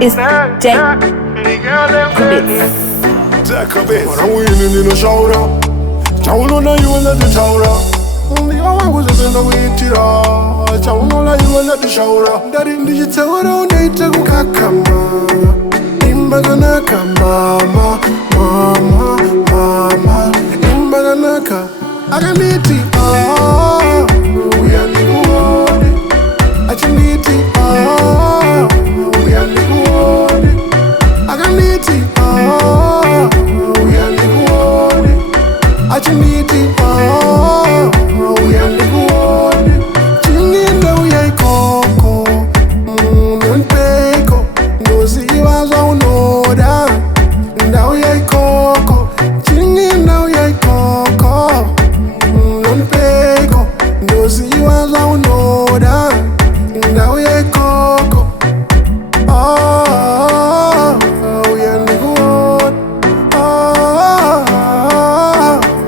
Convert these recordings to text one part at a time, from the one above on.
It's Decco. Decco bits. I'm winning in the shoulder. Chauna, you and the tower. Only I was in the way to Chauna, you and the shoulder. That in the tower, they took Kakama. Imbaganaka, mama, Imbaganaka. I can meet it. We are the world. I can meet it. We are the world. I can meet it. We are the world. I can meet it. We are the world. Chingin we are Coco. Peko. No see was on order. Now we are Coco. Chingin now we are Coco. Peko. No see was on order. Now we are Coco. We are the world.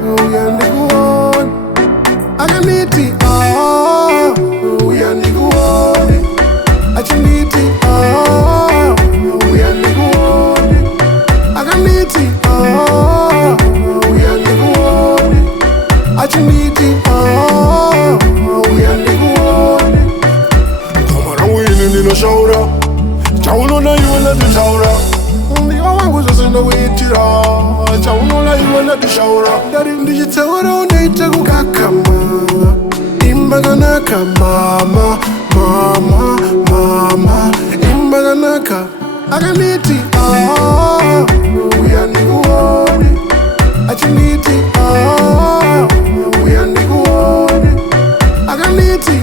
We are the world. I can meet it. We are the world. I can meet it. We are the world. I can meet it. We are the world. I can meet it. We are the world. Come on, I'm winning in the shoulder. Chauna, you and the tower. Only I was just in the way to Chauna, you and the shoulder. That in the tower, they took Kakama. Imbaganaka, mama, Imbaganaka. I can meet it. We are the world. I can meet it. We are the world. I can meet it.